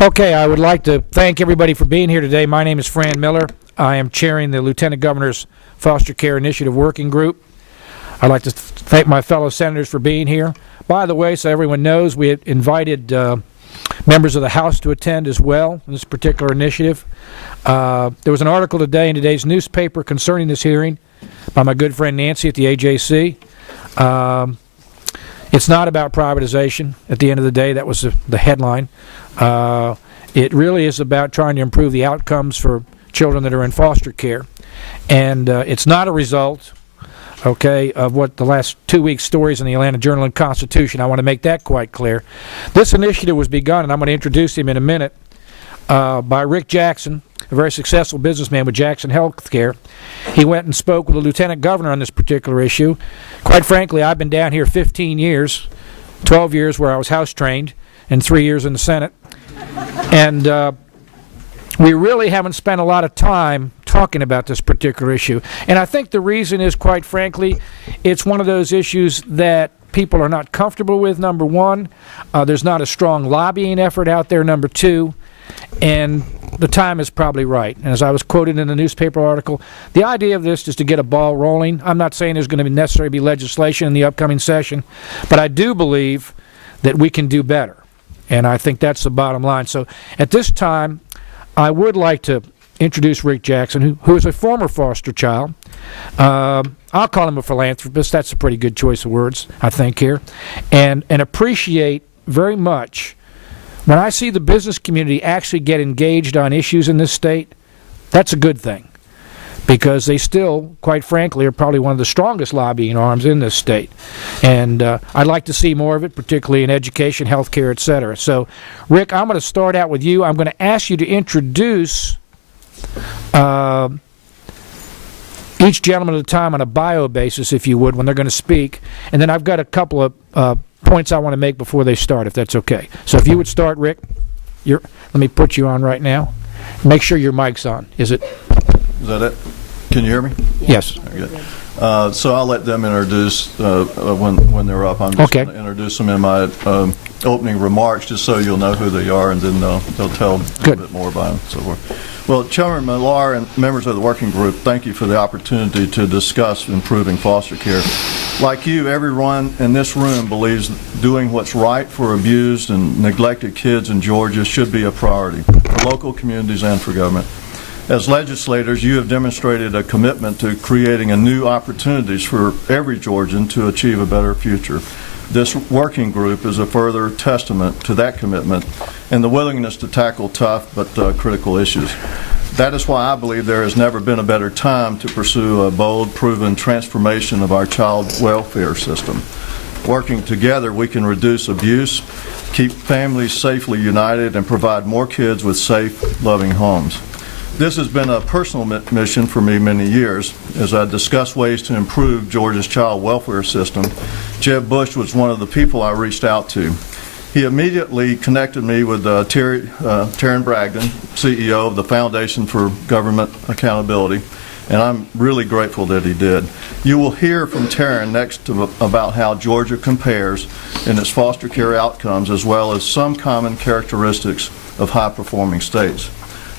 Okay, I would like to thank everybody for being here today. My name is Fran Miller. I am chairing the Lieutenant Governor's Foster Care Initiative Working Group. I'd like to thank my fellow senators for being here. By the way, so everyone knows, we had invited members of the House to attend as well in this particular initiative. There was an article today in today's newspaper concerning this hearing by my good friend Nancy at the AJC. It's not about privatization at the end of the day. That was the headline. It really is about trying to improve the outcomes for children that are in foster care. And it's not a result, okay, of what the last 2 weeks' stories in the Atlanta Journal and Constitution. I want to make that quite clear. This initiative was begun, and I'm going to introduce him in a minute, by Rick Jackson, a very successful businessman with Jackson Healthcare. He went and spoke with the Lieutenant Governor on this particular issue. Quite frankly, I've been down here 15 years, 12 years where I was house trained, and 3 years in the Senate. And we really haven't spent a lot of time talking about this particular issue. And I think the reason is, quite frankly, it's one of those issues that people are not comfortable with, number one. There's not a strong lobbying effort out there, number two. And the time is probably right. And as I was quoted in the newspaper article, the idea of this is to get a ball rolling. I'm not saying there's going to necessarily be legislation in the upcoming session, but I do believe that we can do better. And I think that's the bottom line. So at this time, I would like to introduce Rick Jackson, who is a former foster child. I'll call him a philanthropist. That's a pretty good choice of words, I think, here. And appreciate very much when I see the business community actually get engaged on issues in this state. That's a good thing, because they still, quite frankly, are probably one of the strongest lobbying arms in this state. And I'd like to see more of it, particularly in education, healthcare, et cetera. So, Rick, I'm going to start out with you. I'm going to ask you to introduce each gentleman at a time on a bio basis, if you would, when they're going to speak. And then I've got a couple of points I want to make before they start, if that's okay. So if you would start, Rick. Let me put you on right now. Make sure your mic's on. Is it? Is that it? Can you hear me? Yes. Very good. So I'll let them introduce when they're up. I'm just going to introduce them in my opening remarks, just so you'll know who they are, and then they'll tell a little bit more about them. So forth. Well, Chairman Millar and members of the working group, thank you for the opportunity to discuss improving foster care. Like you, everyone in this room believes doing what's right for abused and neglected kids in Georgia should be a priority for local communities and for government. As legislators, you have demonstrated a commitment to creating a new opportunities for every Georgian to achieve a better future. This working group is a further testament to that commitment and the willingness to tackle tough but critical issues. That is why I believe there has never been a better time to pursue a bold, proven transformation of our child welfare system. Working together, we can reduce abuse, keep families safely united, and provide more kids with safe, loving homes. This has been a personal mission for me many years. As I discuss ways to improve Georgia's child welfare system, Jeb Bush was one of the people I reached out to. He immediately connected me with Taryn Bragdon, CEO of the Foundation for Government Accountability, and I'm really grateful that he did. You will hear from Taryn next about how Georgia compares in its foster care outcomes, as well as some common characteristics of high-performing states.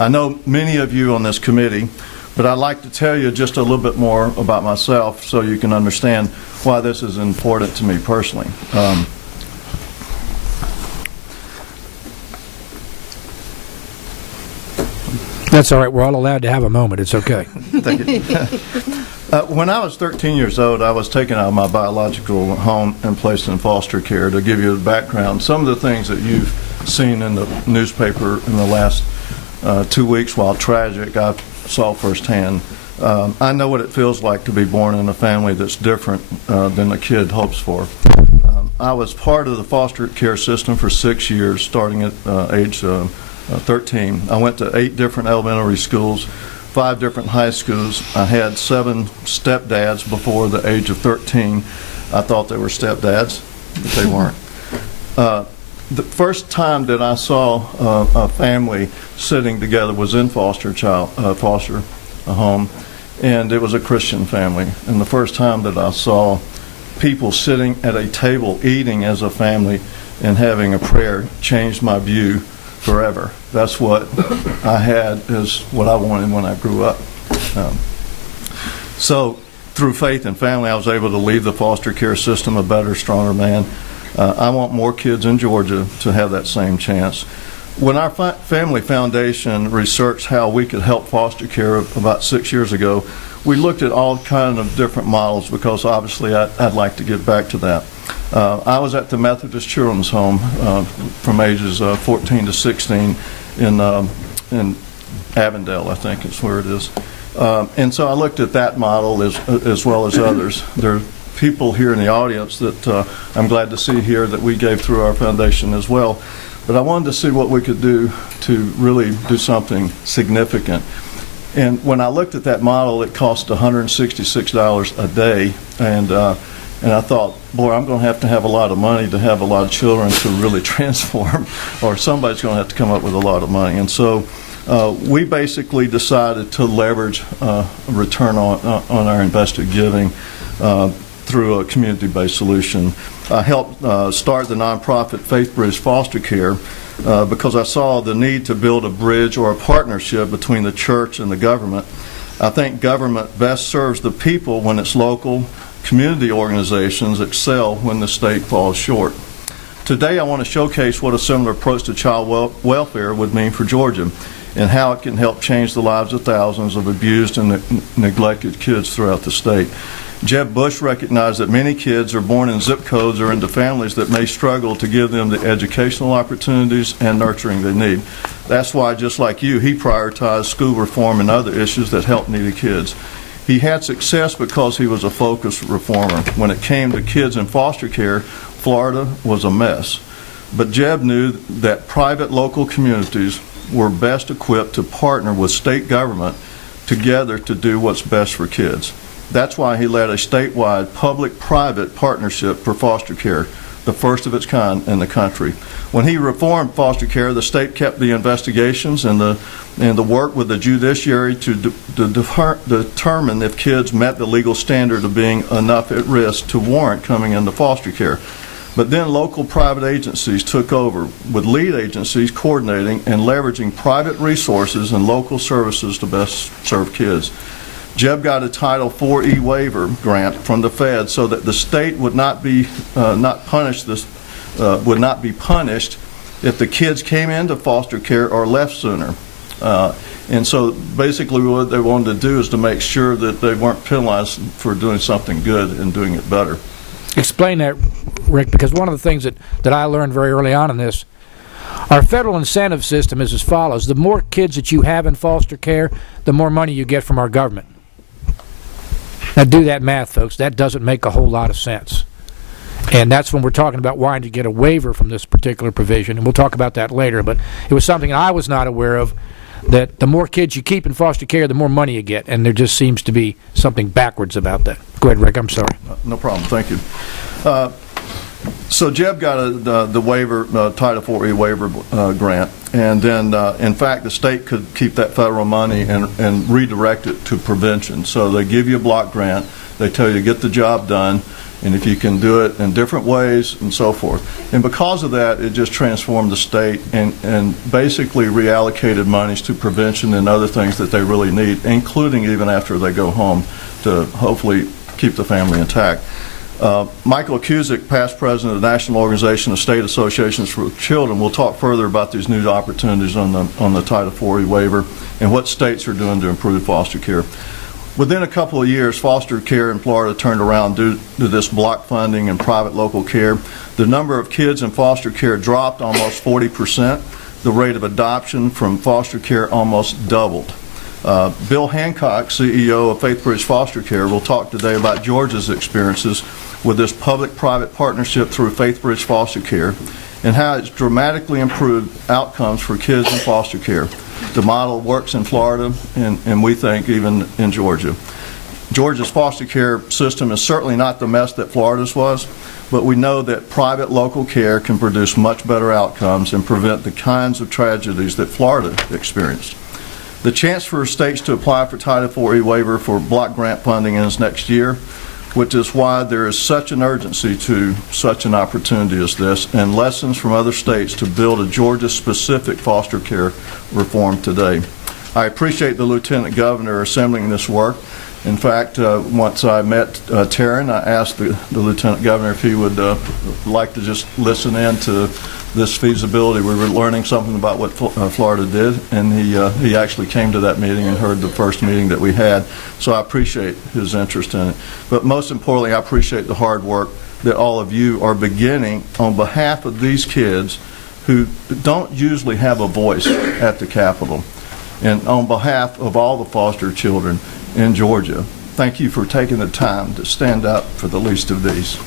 I know many of you on this committee, but I'd like to tell you just a little bit more about myself so you can understand why this is important to me personally. That's all right. We're all allowed to have a moment. It's okay. Thank you. When I was 13 years old, I was taken out of my biological home and placed in foster care. To give you the background, some of the things that you've seen in the newspaper in the last 2 weeks, while tragic, I saw firsthand. I know what it feels like to be born in a family that's different than a kid hopes for. I was part of the foster care system for 6 years, starting at age 13. I went to 8 different elementary schools, 5 different high schools. I had 7 stepdads before the age of 13. I thought they were stepdads, but they weren't. The first time that I saw a family sitting together was in foster home, and it was a Christian family. And the first time that I saw people sitting at a table eating as a family and having a prayer changed my view forever. That's what I had, is what I wanted when I grew up. So through faith and family, I was able to leave the foster care system a better, stronger man. I want more kids in Georgia to have that same chance. When our family foundation researched how we could help foster care about 6 years ago, we looked at all kinds of different models, because obviously I'd like to get back to that. I was at the Methodist Children's Home from ages 14 to 16 in Avondale, I think is where it is. And so I looked at that model as well as others. There are people here in the audience that I'm glad to see here that we gave through our foundation as well. But I wanted to see what we could do to really do something significant. And when I looked at that model, it cost $166 a day. And I thought, boy, I'm going to have a lot of money to have a lot of children to really transform, or somebody's going to have to come up with a lot of money. And so we basically decided to leverage a return on our invested giving through a community-based solution. I helped start the nonprofit Faith Bridge Foster Care because I saw the need to build a bridge or a partnership between the church and the government. I think government best serves the people when its local community organizations excel when the state falls short. Today I want to showcase what a similar approach to child welfare would mean for Georgia, and how it can help change the lives of thousands of abused and neglected kids throughout the state. Jeb Bush recognized that many kids are born in zip codes or into families that may struggle to give them the educational opportunities and nurturing they need. That's why, just like you, he prioritized school reform and other issues that help needy kids. He had success because he was a focused reformer. When it came to kids in foster care, Florida was a mess. But Jeb knew that private local communities were best equipped to partner with state government together to do what's best for kids. That's why he led a statewide public-private partnership for foster care, the first of its kind in the country. When he reformed foster care, the state kept the investigations and the work with the judiciary to determine if kids met the legal standard of being enough at risk to warrant coming into foster care. But then local private agencies took over, with lead agencies coordinating and leveraging private resources and local services to best serve kids. Jeb got a Title IV waiver grant from the Fed so that the state would not be punished if the kids came into foster care or left sooner. And so basically what they wanted to do is to make sure that they weren't penalized for doing something good and doing it better. Explain that, Rick, because one of the things that I learned very early on in this, our federal incentive system is as follows. The more kids that you have in foster care, the more money you get from our government. Now do that math, folks. That doesn't make a whole lot of sense. And that's when we're talking about wanting to get a waiver from this particular provision, and we'll talk about that later. But it was something I was not aware of, that the more kids you keep in foster care, the more money you get, and there just seems to be something backwards about that. Go ahead, Rick. I'm sorry. No problem. Thank you. So Jeb got the waiver, Title IV waiver grant, and then, in fact, the state could keep that federal money and redirect it to prevention. So they give you a block grant, they tell you to get the job done, and if you can do it in different ways and so forth. And because of that, it just transformed the state and basically reallocated monies to prevention and other things that they really need, including even after they go home, to hopefully keep the family intact. Michael Cusick, past president of the National Organization of State Associations for Children, will talk further about these new opportunities on the Title IV waiver and what states are doing to improve foster care. Within a couple of years, foster care in Florida turned around due to this block funding and private local care. The number of kids in foster care dropped almost 40%. The rate of adoption from foster care almost doubled. Bill Hancock, CEO of Faith Bridge Foster Care, will talk today about Georgia's experiences with this public-private partnership through Faith Bridge Foster Care and how it's dramatically improved outcomes for kids in foster care. The model works in Florida and we think even in Georgia. Georgia's foster care system is certainly not the mess that Florida's was, but we know that private local care can produce much better outcomes and prevent the kinds of tragedies that Florida experienced. The chance for states to apply for Title IV waiver for block grant funding is next year. which is why there is such an urgency to such an opportunity as this, and lessons from other states to build a Georgia-specific foster care reform today. I appreciate the Lieutenant Governor assembling this work. In fact, once I met Taryn, I asked the Lieutenant Governor if he would like to just listen in to this feasibility. We were learning something about what Florida did, and he actually came to that meeting and heard the first meeting that we had. So I appreciate his interest in it. But most importantly, I appreciate the hard work that all of you are beginning on behalf of these kids who don't usually have a voice at the Capitol, and on behalf of all the foster children in Georgia. Thank you for taking the time to stand up for the least of these.